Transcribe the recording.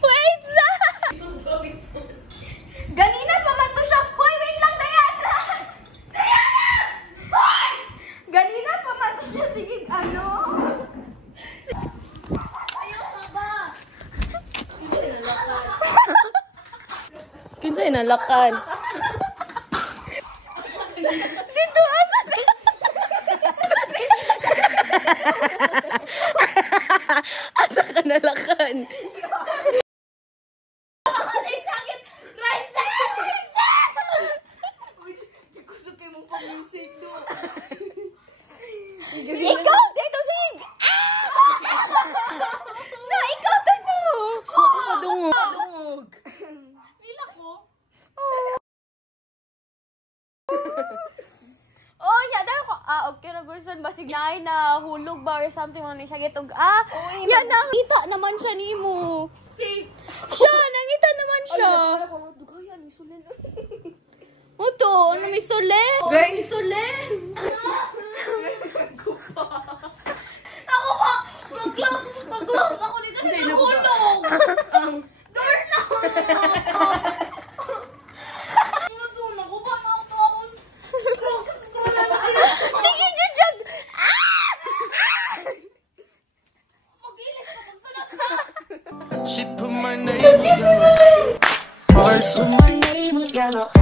Wait sa! Ganina pa man to siya. Hoy, wait lang, Diana! Diana! Hoy! Ganina pa man to siya. Sige, ano? Ayaw ka ba? Kinsay nalakan? Dito asa si... Asa ka nalakan? Ikaw! Dito sig! Na, ikaw to no! Ako padungog. Padungog. Nila ko? Oh, yeah, dahil ko, okay na Gurson, basig na hulog ba or something, mga siya gitog, yan, nangita naman siya ni mo. Siya, nangita naman siya. Dugayan, may sulen. Ito, ano may sulen? May sulen. Ako ba? Mag-close ako dito sa hulog. Door na. Sige, Jujug! She put my name in yellow.